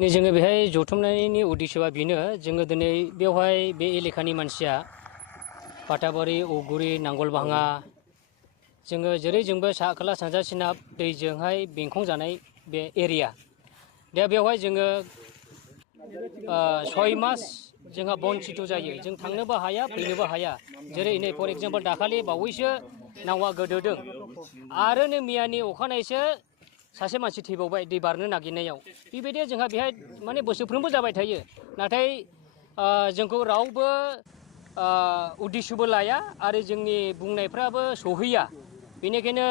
जोङो बेहाय जथुमनायनि उद्देश्यआ बेनो जोङो दिनै बेवहाय बे एलेकानि मानसिया पाटाबारि औगुरि नांगलभाङा जोङो जेरै जोंबो सा खोला सानजा सोनाब दैजोंहाय बेंखनजानाय बे एरिया दा बेवहाय जोङो 6 मास जोंहा बन्सित जायो जों थांनोबो हाया फैनोबो हाया जेरै नै फर एग्जाम्पल दाखालि बावैसो नावा गोदोदों आरो नै मैयानि अखानायैसो सासे मानसि थैबावबाय दै बारनो नागिरनायाव बेबायदि जोंहा बेहाय माने बोसोरफ्रोमबो जाबाय थायो नाथाय जोंखौ रावबो उद्देश्यबो लाया आरो जोंनि बुंनायफ्राबो सहैया बेनिखायनो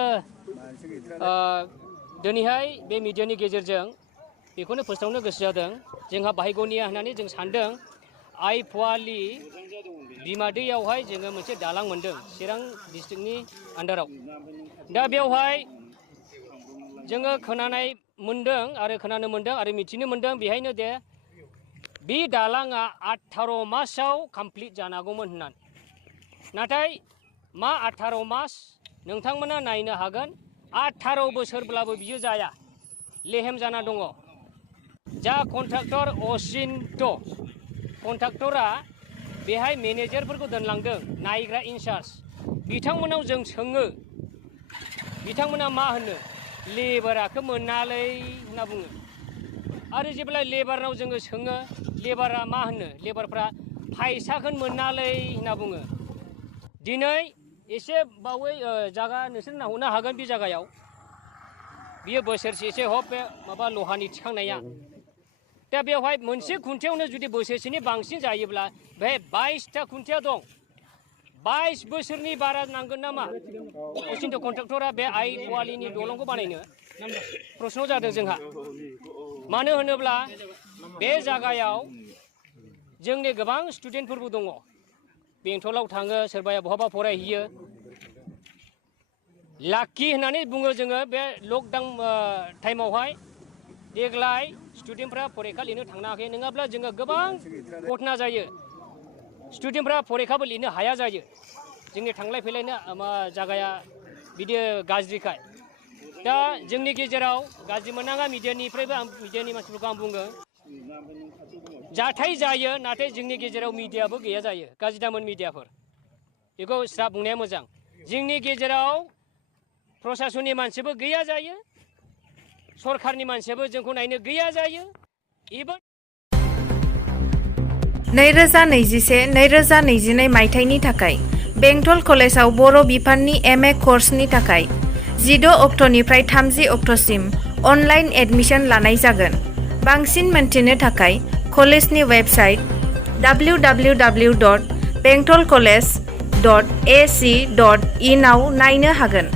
दिनैहाय बे मिडियानि गेजेरजों बेखौनो फोसावनो गोसो जादों जोंहा बाहायगनिया होननानै जों सानदों आइ फवालि बिमा दैयावहाय जोङो मोनसे दालां मोनदों चिरां डिस्ट्रिक्टनि आन्डाराव दा बेवहाय जोङो खोनानो मोनदों आरो मिथिनो मोनदों बेहायनो दे बे दालाङा 18 मासाव कमप्लिट जानांगौमोन होननानै नाथाय मा 18 मास नोंथांमोना नायनो हागोन 18 बोसोरब्लाबो बियो जाया लेहेम जाना दङ जा कन्ट्राक्टर असिन्त कन्ट्राक्टरा बेहाय मेनेजारफोरखौ दोनलांदों नायग्रा इनचार्ज बिथांमोनाव जों सोङो बिथांमोना मा होनो लेबाराखौ मोनालै होनना बुङो आरो जेब्ला लेबारनाव जोङो सोङो लेबारा मा होनो लेबारफ्रा फायसाखौनो मोनालै होनना बुङो दिनै एसे बावै जागा नोंसोर नाहरनो हागोन बे जायगायाव बियो बोसोरसेसो हक बे माबा लहानि थिखांनाया दा बेवहाय मोनसे खुन्थियावनो जुदि बोसोरसेनि बांसिन जायोब्ला बेहाय 22टा खुन्थिया दं 22 बोसोरनि बारा नांगोन नामा असिन्त कन्ट्राक्टरा बे आइ फवालिनि दलंखौ बानायनो प्रश्न जादों जोंहा मानो होनोब्ला बे जायगायाव जोंनि गोबां स्टुडेन्टफोरबो दङ बेंटलाव थाङो सोरबाया बहाबा फरायहैयो लाकी होननानै बुङो जोङो बे लकडाउन टाइमावहाय देग्लाय स्टुडेन्टफ्रा फरिखा लिरनो थांनो हायाखै नङाब्ला जोङो गोबां घटना जायो स्टुडेन्टफ्रा फरिखाबो लिरनो हाया जायो जोंनि थांलाय फैलायनो जायगाया बिदि गाज्रिखाय दा जोंनि गेजेराव गाज्रि मोननाङा मिडियानिफ्रायबो मिडियानि मानसिफोरखौ आं बुङो जाथाय जायो नाथाय जोंनि गेजेराव मिडियाबो गैया जायो गाज्रि दामोन मिडियाफोर बेखौ स्राब बुंनाया मोजां जोंनि गेजेराव प्रसासननि मानसिबो गैया जायो सरकारनि मानसियाबो जोंखौ नायनो गैया जायो इभेन 2021-2022 मायथाइनि थाखाय बेंटल कलेजाव बर' बिफाननि MA कर्सनि थाखाय 16 अक्ट'निफ्राय 30 अक्ट'सिम अनलाइन एडमिशन लानाय जागोन बांसिन मोनथिनो थाखाय कलेजनि वेबसाइट www.bentolcollege.ac.in आव नायनो हागोन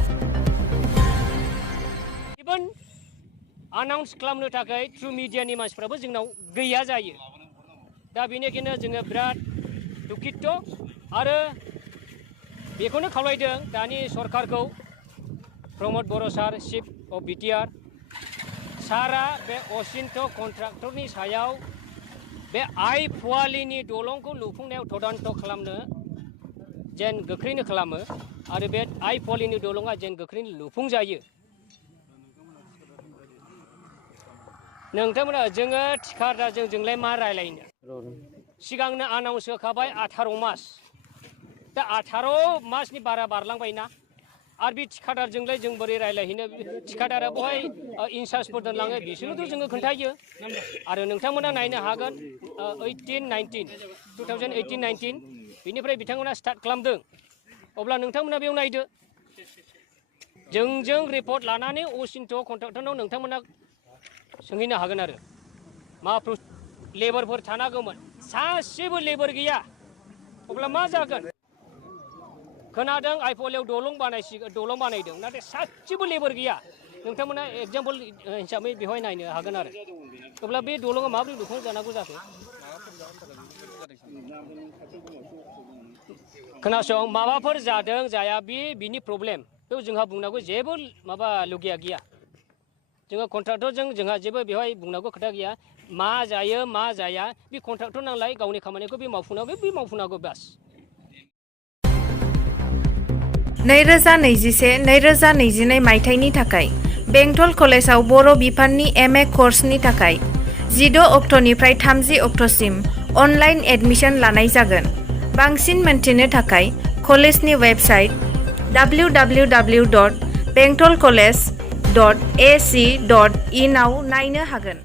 आनाउन्स खालामनो थाखाय थ्रु मिडियानि मानसिफ्राबो जोंनाव गैया जायो दा बेनिखायनो जोङो बिराद दुखित आरो बेखौनो खावलायदों दानि सरकारखौ प्रमद बर' सार चिफ अफ बिटिआर सारा बे असिन्त कन्ट्राक्टरनि सायाव बे आइ फवालिनि दलंखौ लुफुंनायाव तदन्त खालामनो जेन गोख्रैनो खालामो आरो बे आइ फवालिनि दलंआ जेन गोख्रैनो लुफुंजायो नोंथांमोना जोङो थिखादारजों जोंलाय मा रायलायनो सिगांनो आनाउन्स होखाबाय 18 मास दा 18 मासनि बारा बारलांबायना आरो बे थिखादारजोंलाय जों बोरै रायलायहैनो थिखादारा बहाय इनचार्जफोर दोनलाङो बिसोरनोथ' जोङो खोन्थायो आरो नोंथांमोना नायनो हागोन 2018-19 बिनिफ्राय बिथांमोना स्टार्ट खालामदों अब्ला नोंथांमोना बेयाव नायदो जोंजों रिपर्ट लानानै असिन्त कन्ट्राक्टरनाव नोंथांमोना सोंहैनो हागोन आरो मा लेबारफोर थानांगौमोन सासेबो लेबार गैया अब्ला मा जागोन खोनादों आइ फवालियाव दलं बानायदों नाथाय सासेबो लेबार गैया नोंथांमोना एग्जाम्पल हिसाबै बेवहाय नायनो हागोन आरो अब्ला बे दलंआ माबोरै लुफुंजानांगौ जाखो खोनासं माबाफोर जादों जाया बिनि प्रब्लेम बेयाव जोंहा बुंनांगौ जेबो माबा लुगैया गैया जोङो कन्ट्राक्टरजों जोंहा जेबो बेवहाय बुंनांगौ खोथा गैया मा जायो मा जाया बे कन्ट्राक्टर नालाय गावनि खामानिखौ बे मावफुंनांगौ बास 2021-2022 मायथाइनि थाखाय बेंटल कलेजाव बर' बिफाननि MA कर्सनि थाखाय 16 अक्ट'निफ्राय 30 अक्ट'सिम अनलाइन एडमिशन लानाय जागोन। बांसिन मोनथिनो थाखाय कलेजनि वेबसाइट www.bentolcollege.ac.in आव नायनो हागोन।